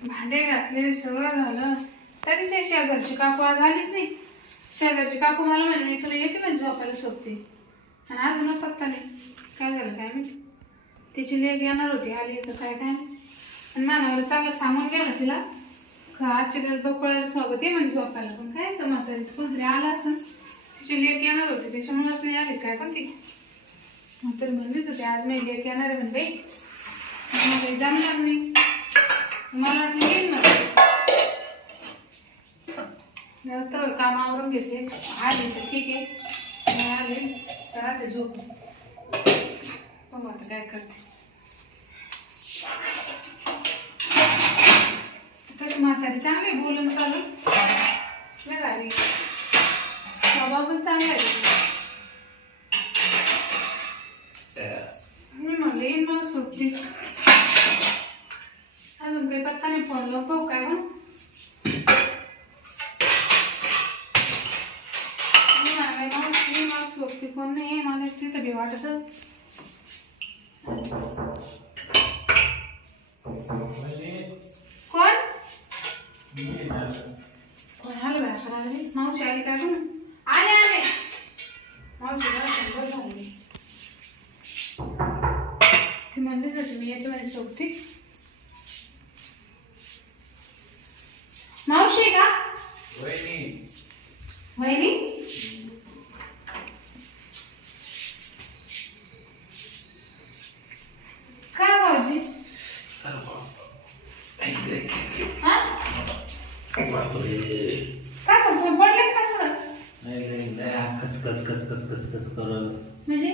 भांडे घातले सगळं झालं. तरी ते शेजारची काकू आज आलीच नाही. शेजारची काकू मला म्हणे तुला येते म्हणजे झोपायला सोबते. आणि अजून पत्ता नाही. काय झालं काय माहिती? तिची लेक येणार होती आली तर काय काय आणि मानावर चांगलं सांगून गेलं तिला का आजच्या दिवस बकुळाला सोबत ये म्हणजे झोपायला पण कायच म्हातारीच कोणतरी आला असं. तिची लेक येणार होती त्याच्यामुळेच नाही आली काय पण ती तर म्हणलीच होती आज मी लेक येणार आहे म्हणजे बाई. मला काही जमणार नाही. मला वाटलं येईल ना. तर काम आवरून घेते. आले तर ठीक आहे. नाही आले तर राहते झोप. बघू आता काय करते. तशी म्हातारी चांगली बोलून चालू नाही भारी स्वभाव पण चांगला आहे. मी म्हणलं येईन मला सुट्टी. फोन लावून पाहू काय म्हणून सोबती कोण नाही मला तिथं बी वाटत. कोण? कोण आलं बाय. मावशी आली काय म्हणून वहिनी? काय भाऊजी? हा? काय करतोय? पडले का थोडं? म्हणजे?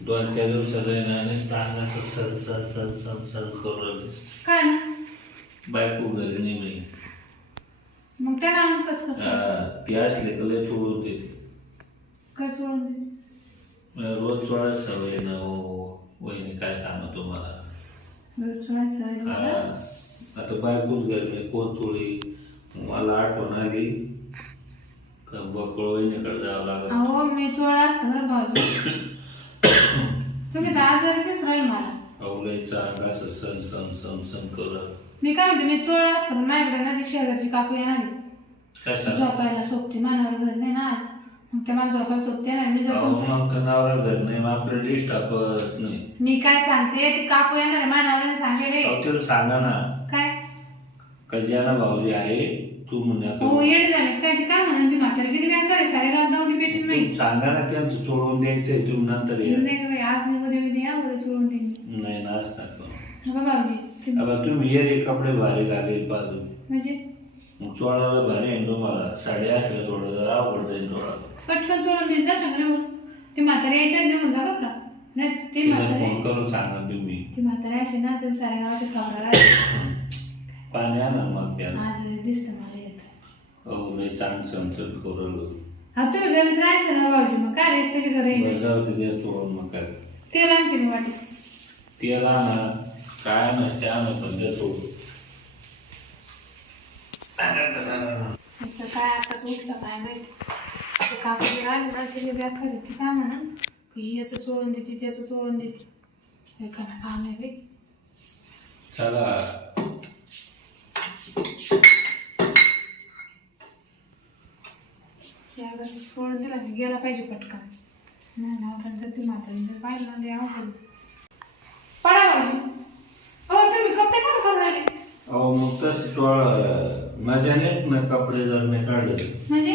दोन चार दिवसाला आहे ना नुसतं अंगाचं सल सल सल सल सल करून. काय ना? बायको घरी नाही म्हणे मग त्याला आम्ही कसं कसं हा, ती असले का लय सोडून देते. काय सोडून देते? मला रोज चोळा सवय ना हो. वहिनी काय सांगा तुम्हाला रोज हा, झाली. आता बायकोच घरी नाही कोण चोळी? मला आठवण आली का बकळ वहिनीकडे जावं लागत अहो मी चोळा असतं बरं भाऊजी. तुम्ही तर आजारी दिसून राहील मला. सण सण सण सण करत मी काय म्हणते मी चोळा असतं पण माझ्याकडे ना ती शेजारची काकू येणार आहे. काय झोपायला सोबते मानावर घर नाही ना आज मग ते मला झोपायला सोबते ना मी जर तुमच्या मग तर नवरा घर नाही मग आपलं लिस्ट टाकत नाही मी काय सांगते ती काकू येणार आहे मानावर सांगेले अहो, तिला सांगा ना काय कल्याणा भाऊजी आहे तू म्हणा हो येडे झाले काय ती काय म्हणून ती म्हातारी किती बँक आहे गाव दौडी पेटीन नाही सांगा ना त्यांचं चोळून द्यायचंय तुम्ही नंतर या नाही का बाई, आज नाही उद्या उद्या या उद्या चोळून देईन नाही ना असं नका हा बा भाऊजी ते- आता तुम्ही ये रे कपडे भारी घालेल बाजू म्हणजे? मग चोळायला भारी आहे ना तुम्हाला? साडी असल्या चोळा जर आवड जाईल चोळा पटकन चोळून देईन जा सांगण्यावर ते म्हातारे यायच्या निघून जा बरं का. नाही ते तिला म्हातारे फोन करून सांगा तुम्ही. ते म्हातारे असे ना ते साऱ्या गावाच्या खबरा पाणी आणा मग त्याला. आज दिसतं मला येत हो नाही चांग संचट करू हा तुम्ही घरीच राहायचं ना भाऊजी? मग काय तरी घरी जाऊ दे द्या चोळून मग काय. तेल आणते मी वाटी काय चोळून असं काय आताच उठलं काय माहिती. ते काकू आली ना तिने व्याखा ती काय म्हणून याचं चोळून देते त्याचं चोळून देते. हे काम आहे बाई. चला. याला सोडून दिला गेला पाहिजे पटकन. नाही ना पण जर ती म्हातारी जर पाहिलं अवघड पडा भाऊजी हो तुम्ही कपडे कोण काढून राहिले अहो मग तसे चोळा येत ना कपडे जर नाही काढले. म्हणजे?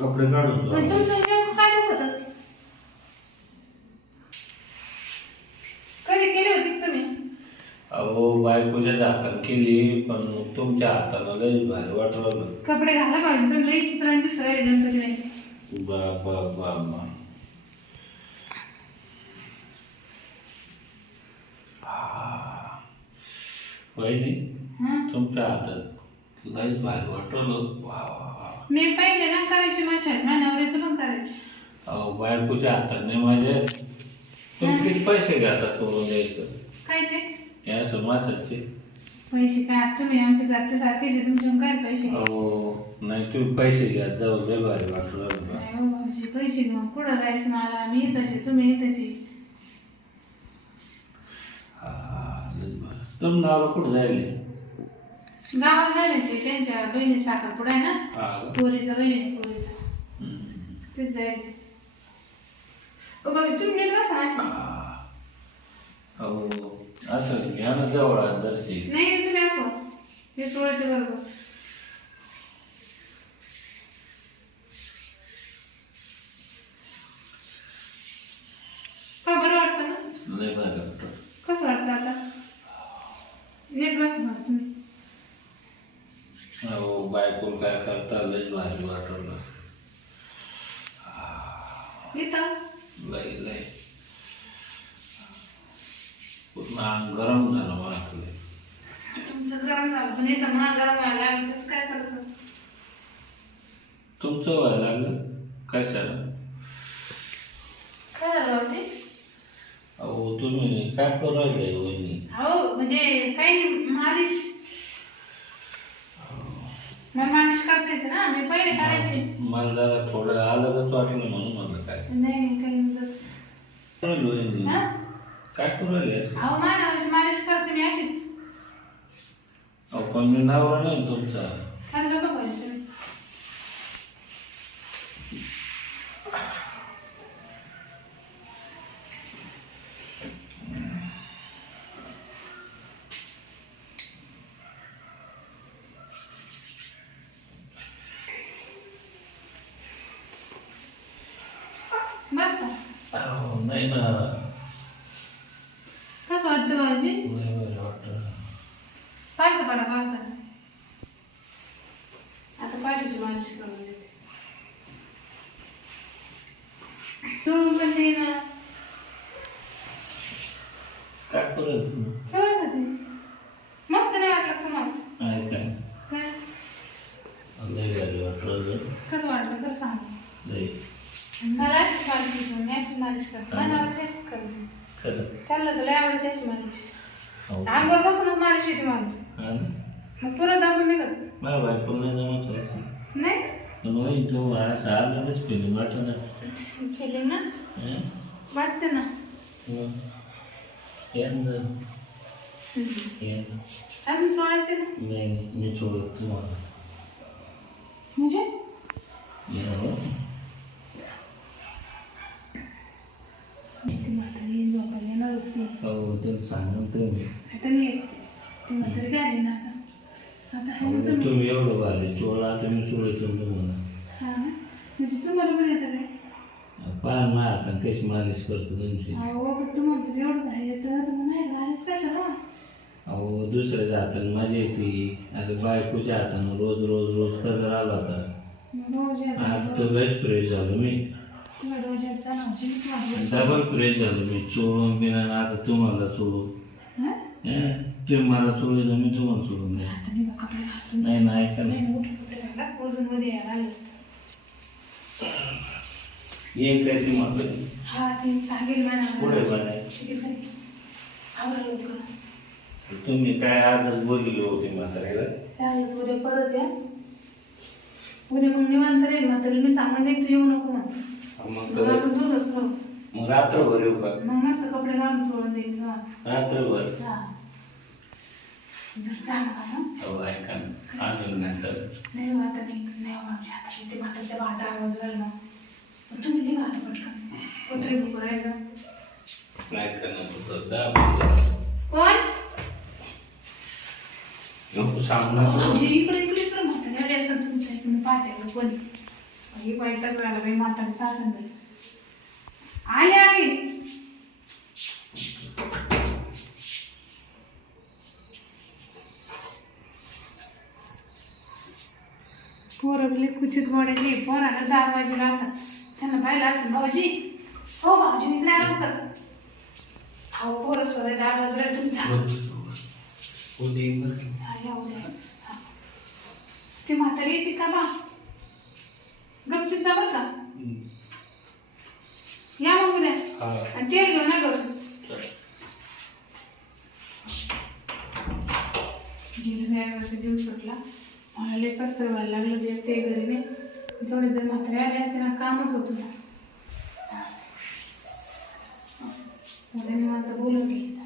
कपडे काढून पण चोळा. तुमचं जेवण काय दुखत कधी केली होती तुम्ही? अहो बायकोच्या हाताने केली पण मग तुमच्या हातानं लय भारी वाटलं कपडे घाला पाहिजे तुम्ही लई चित्रांनी गणपती नाही बा बा बा बा. आ. वहिनी? तुमच्या हातात. लय भारी वाटलं. वा वा वा मी पहिले ना करायची माझ्या नवऱ्याचं पण करायची. अहो बायकोच्या हाताने माझे तुम्ही किती पैसे घेतात करून द्यायचं? कायचे या असं मासाचे पैसे काय? तुम्ही आमच्या घरच्या सारखेच तुमच्याकडून काय पैसे? अहो नाही तुम्ही पैसे घ्या. जाऊ लय भारी वाटलं नाही हो भाऊजी पैसे घेऊन कुठं जायचं मला? मी आहे तुम्ही. हा लय भारी. तुम्ही नाव कुठं जायले? गावात झाले ते त्यांच्या बहिणी साखरपुडा आहे ना हा? पोरीचा बहिणी पोरीचा. तेच जायचे बाबा तुम्ही नीट बसा. हा. हो असं घ्या ना जवळ आज दर्शी नाही तुम्ही असो हे सोळाचे बरोबर का बरं वाटतं ना लय भारी वाटतं कसं वाटतं आता नीट बसा ना तुम्ही बायकोला काय करता? लय भारी इथं? लय लय. पूर्ण अंग गरम झालं वाटलं तुमचं गरम झालं पण इथं मला गरम व्हायला लागलं तसं काय करायचं? तुमचं व्हायला लागलं? काय झालं? काय झालं भाऊजी? अहो तुम्ही काय करू राहिले वहिनी? हो म्हणजे काही नाही मालिश. मला मालिश करता येते ना? मी पहिले करायची. मला जरा थोडं अलगच वाटलं म्हणून म्हणलं काय. नाही नाही काही नाही बस. करू राहिले वहिनी हा? काय करू राहिले? अहो मानावरची मालिश करते मी अशीच. अहो पण मी नाव नाही तुमचा. खाली पाहिजे तुम्ही बस का अहो नाही ना कसं वाटतं भाऊजी लय भारी वाटतं पाहता पडा पाहता आता पाठीची मालिश करून देते चोळून पण दे ना काय करू राहिले तुम्ही? चोळत होते मस्त नाही वाटलं का तुम्हाला आहे काय काय लय भारी वाटलं कसं वाटलं खरं सांग लय मला अशीच मालिश येते मी अशीच मालिश करते मनावर अशीच करते खरं. त्याला तुला आवडते अशी मालिश हो. अंगावर बसूनच मालिश येते मला हा ना? मग परत दाबून निघत माझ्या बायकोला नाही जमत व्हायचं. नाही? पण तो वाटत ना. फिलिंग ना? हं? वाटते ना? यांचं. अजून सोडायचे ना? नाही नाही मी सोडत तुम्हाला. म्हणजे? या हो. तुम्ही. तुम्ही एवढं भारी चोळा आता मी चोळतो तुम्हाला? म्हणजे तुम्हाला पण येतं काय पाहा ना आता कशी मालिश करतो तुमची. अहो पण तुम्हाला जर एवढं बाहेर येतं. तुम्ही नाही घालीच कशाला? अहो दुसऱ्याच्या हाताने मजा येते. आता बायकोच्या हातानं रोज रोज रोज कदर आला होता. आज तर लयच फ्रेश झालो मी. डबल फ्रेश झालो मी चोळून बिना आता तुम्हाला चोळू? तुम्ही मला चोळायचं मी तुम्हाला तुम्ही. नाही नाही ऐका नाही येईल काय ती हा पुढे लवकर. तुम्ही काय आजच बोलली होती म्हाताऱ्याला? उद्या परत या? उद्या मग निवांत राहील म्हातारी. मी सांगून तू येऊ नको म्हणून. मग राहू रात्रभर येऊ का? मग मस्त कपडे घालून सोडून. रात्रभर? हा. ना हो. ऐका ना. अजून नंतर. नाही हो, आता नाही नाही हो, आमच्या हातात ते म्हातारच्या भाता आवाज राहिला. मग तुम्ही निघा आता पटकन. कुत्रे बुकू राहिलं? काय करणार तुझं दाब कोण? नको सांग ना इकडे इकडे इकडे म्हातारी आली असतात तुमच्या इकडे पाहते कोणी? ही वैताग राहिला बाई म्हातारी सासन आले आले. पोरं बिले कुचित गोड्याची पोराला दार वाजेला असा. त्यांना पाहिलं असं भाऊजी. हो भाऊजी आला होतं अहो पोरं सोरे दार वाजले तुमचा. ती म्हातारी येते का बा? गपचूप जा बरं का? या मग उद्या. हा. आणि तेल घेऊन ना करू गेलं जीव सुटला. मला व्हायला लागलं जे ते घरी नाही. तेवढे जर म्हातारे आले असते ना कामच होतं ना उद्या निवांत बोलून घे.